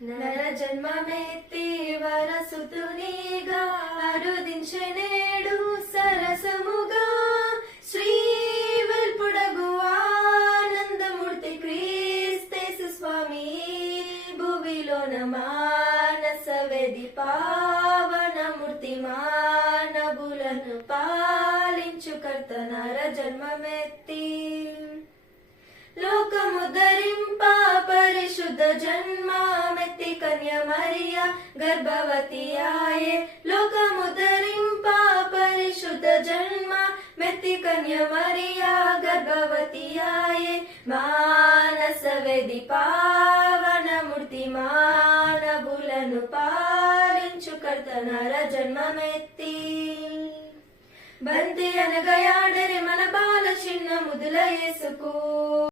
నర జన్మమెత్తి వరసుతునిగా అరుదించె నేడు సరసముగా శ్రీ వెల్పుడగు ఆనందమూర్తి క్రీస్తేసు స్వామి భువిలోన మానస వేది పావనమూర్తి మానవులను పాలించు కర్త నర జన్మమెత్తి లోకముదరింప పరిశుద్ధ జన్మమెత్తి కన్య మరియా గర్భవతి ఆయే లోకముదరింప పరిశుద్ధ జన్మమెత్తి కన్య మరియా గర్భవతి ఆయే మానస వేది పావనమూర్తి మానవులను పాలించు కర్త నర జన్మమెత్తి బంతి అనగయాడరి మన బాల చిన్న ముదుల యేసుకు